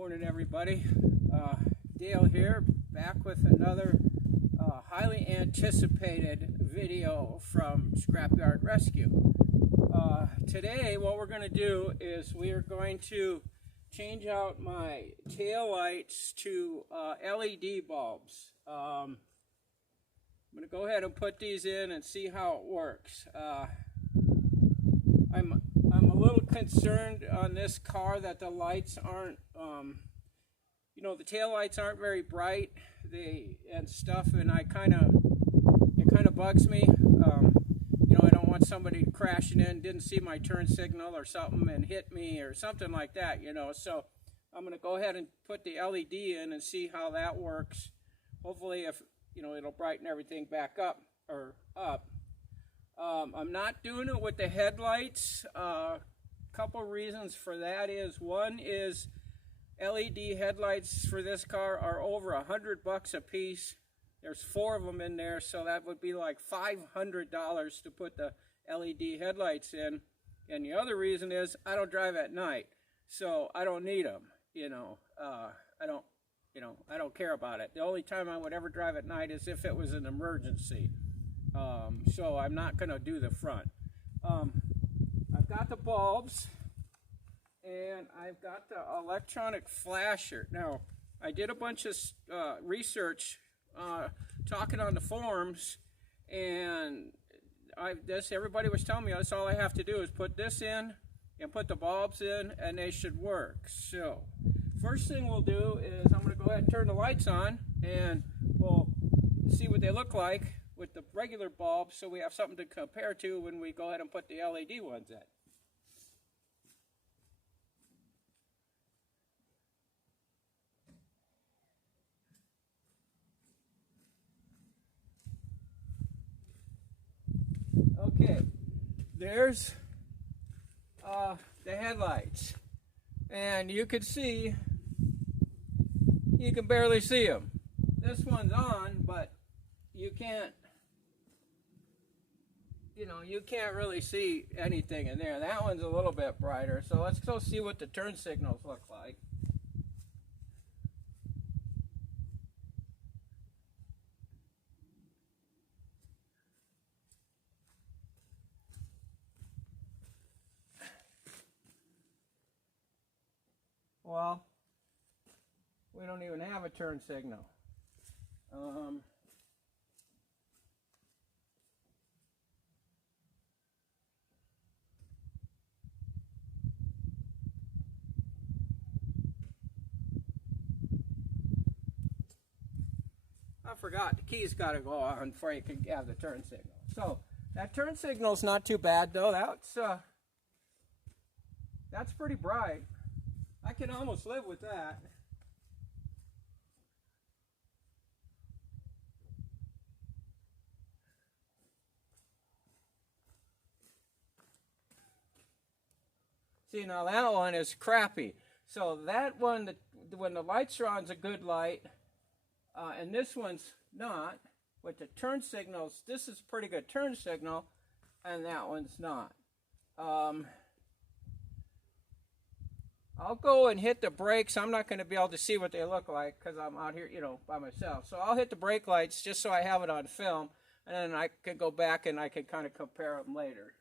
Morning, everybody. Dale here, back with another highly anticipated video from Scrapyard Rescue. Today, what we're going to do is we are going to change out my tail lights to LED bulbs. I'm going to go ahead and put these in and see how it works. I'm a little concerned on this car that the lights aren't, the tail lights aren't very bright, and stuff, and it kind of bugs me. I don't want somebody crashing in, didn't see my turn signal or something and hit me or something like that, So I'm going to go ahead and put the LED in and see how that works. Hopefully, if it'll brighten everything back up or up. I'm not doing it with the headlights. Couple reasons for that is, one is LED headlights for this car are over $100 a piece. There's 4 of them in there, so that would be like $500 to put the LED headlights in. And the other reason is I don't drive at night, so I don't need them. I don't care about it. The only time I would ever drive at night is if it was an emergency. So I'm not going to do the front. I've got the bulbs and I've got the electronic flasher. Now, I did a bunch of research talking on the forums, and everybody was telling me that's all I have to do is put this in and put the bulbs in and they should work. So first thing we'll do is I'm going to go ahead and turn the lights on and we'll see what they look like with the regular bulbs, so we have something to compare to when we go ahead and put the LED ones in. Okay, there's the headlights, and you can barely see them. This one's on, but you can't really see anything in there. That one's a little bit brighter, so let's go see what the turn signals look like. Well, we don't even have a turn signal. I forgot, the key's got to go on before you can have the turn signal. So that turn signal's not too bad though. That's pretty bright. I can almost live with that. See, now that one is crappy. So that one, when the lights are on, is a good light. And this one's not. With the turn signals, this is a pretty good turn signal, and that one's not. I'll go and hit the brakes. I'm not going to be able to see what they look like because I'm out here, by myself. So I'll hit the brake lights just so I have it on film, and then I can go back and I can kind of compare them later.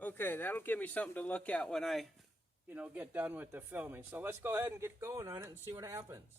Okay, that'll give me something to look at when I, get done with the filming. So let's go ahead and get going on it and see what happens.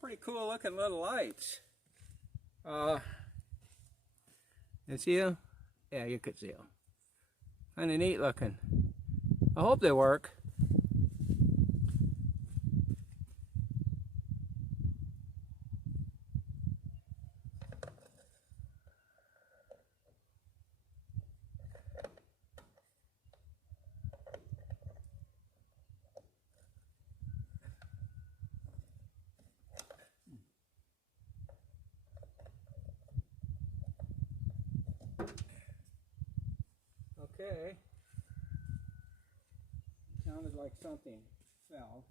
pretty cool looking little lights. You see them? Yeah, you could see them. Kind of neat looking. I hope they work. Okay. Sounded like something fell.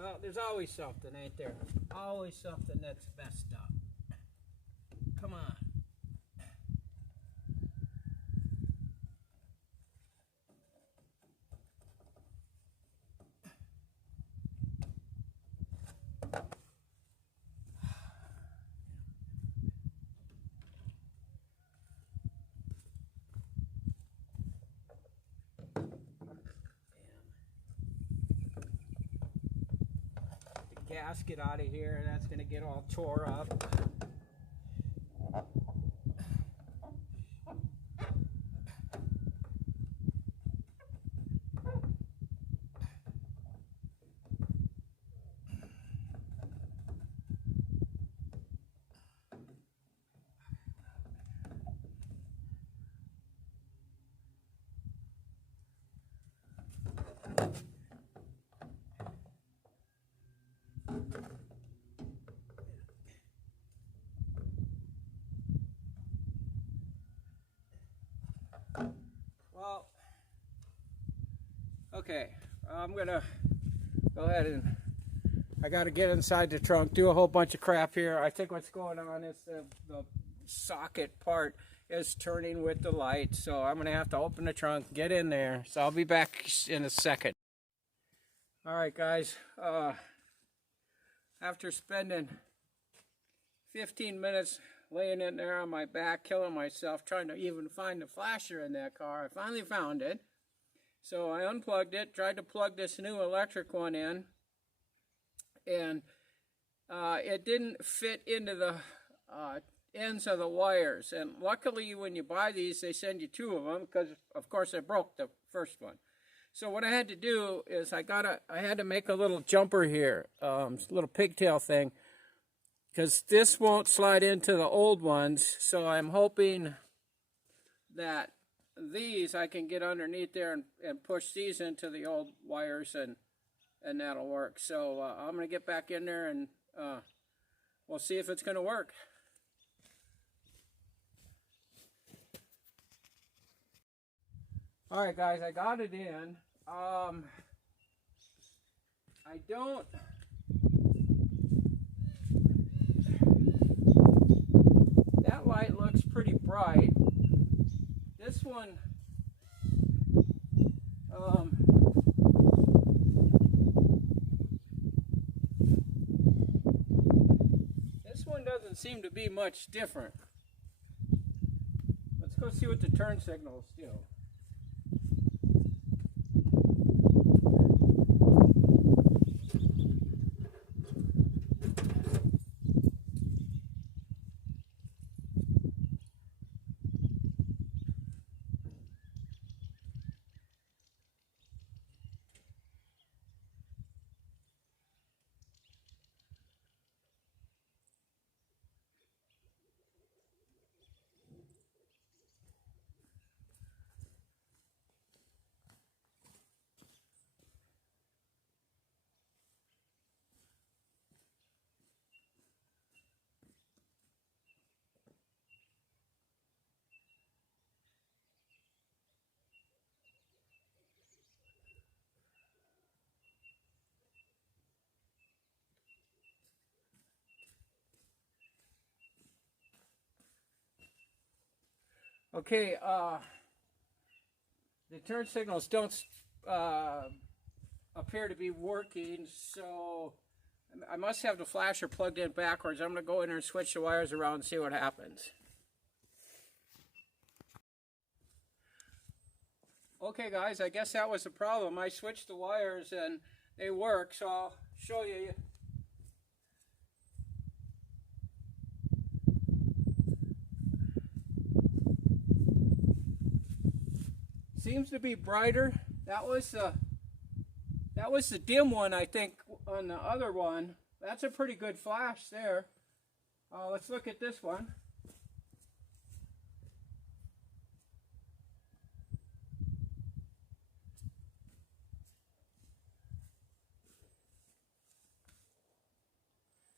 Well, there's always something, ain't there? Always something that's messed up. Come on. Gasket out of here, that's going to get all tore up. Well, okay, I'm gonna go ahead and I gotta get inside the trunk, do a whole bunch of crap here. I think what's going on is the socket part is turning with the light, so I'm gonna have to open the trunk, get in there. So I'll be back in a second. All right, guys, after spending 15 minutes laying in there on my back, killing myself, trying to even find the flasher in that car, I finally found it. So I unplugged it, tried to plug this new electric one in, and it didn't fit into the ends of the wires. And luckily, when you buy these, they send you two of them because, of course, I broke the first one. So what I had to do is I had to make a little jumper here, little pigtail thing, because this won't slide into the old ones. So I'm hoping that these I can get underneath there and push these into the old wires, and that'll work. So I'm going to get back in there and we'll see if it's going to work. All right, guys, I got it in. That light looks pretty bright. This one, doesn't seem to be much different. Let's go see what the turn signals do. Okay, the turn signals don't appear to be working, so I must have the flasher plugged in backwards. I'm going to go in there and switch the wires around and see what happens. Okay, guys, I guess that was the problem. I switched the wires and they work, so I'll show you. Seems to be brighter. That was the dim one, I think, on the other one. That's a pretty good flash there. Let's look at this one.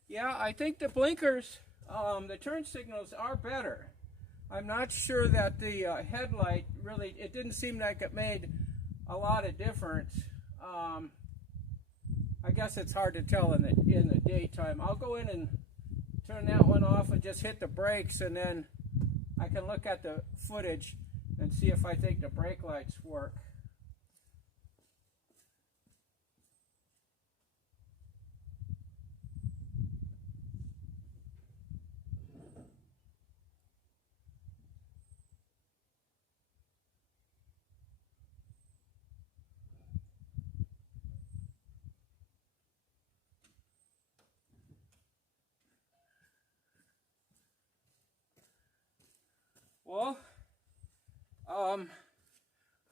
Yeah, I think the blinkers, the turn signals are better. I'm not sure that the headlight really, it didn't seem like it made a lot of difference. I guess it's hard to tell in the daytime. I'll go in and turn that one off and just hit the brakes, and then I can look at the footage and see if I think the brake lights work. Well,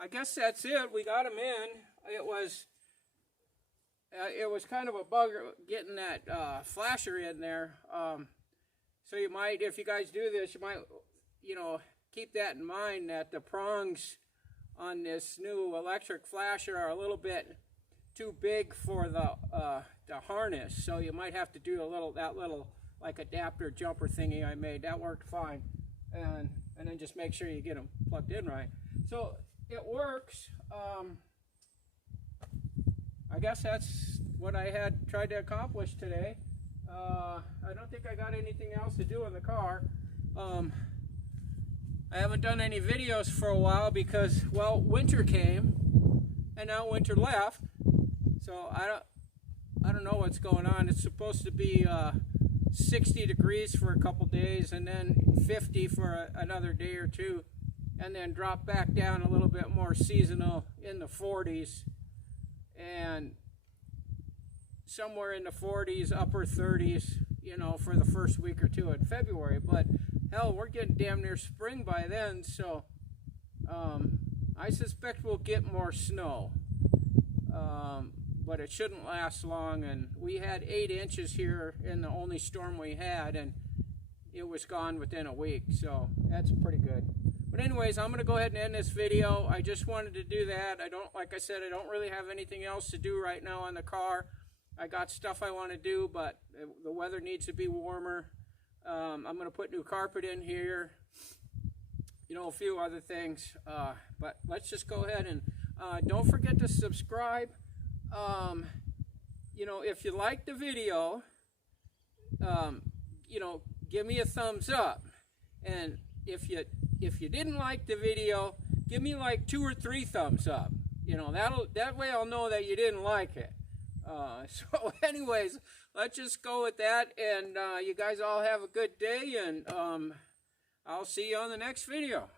I guess that's it. We got them in. It was kind of a bugger getting that flasher in there. So you might, if you guys do this, you might, keep that in mind, that the prongs on this new electric flasher are a little bit too big for the harness. So you might have to do that little like adapter jumper thingy I made. That worked fine. And then just make sure you get them plugged in right. So it works. I guess that's what I had tried to accomplish today. I don't think I got anything else to do in the car. I haven't done any videos for a while because, well, winter came and now winter left. So I don't know what's going on. It's supposed to be 60 degrees for a couple days, and then 50 for another day or two, and then drop back down a little bit more seasonal in the 40s, and somewhere in the 40s, upper 30s, for the first week or two in February. But hell, we're getting damn near spring by then, so I suspect we'll get more snow. but it shouldn't last long. And we had 8 inches here in the only storm we had, and it was gone within a week, so that's pretty good. But anyways, I'm going to go ahead and end this video. I just wanted to do that. Like I said, I don't really have anything else to do right now on the car. I got stuff I want to do, but the weather needs to be warmer. I'm going to put new carpet in here, you know, a few other things. But let's just go ahead and don't forget to subscribe. You know, if you like the video, you know, give me a thumbs up. And if you didn't like the video, give me like 2 or 3 thumbs up. You know, that way I'll know that you didn't like it. So anyways, let's just go with that, and you guys all have a good day, and I'll see you on the next video.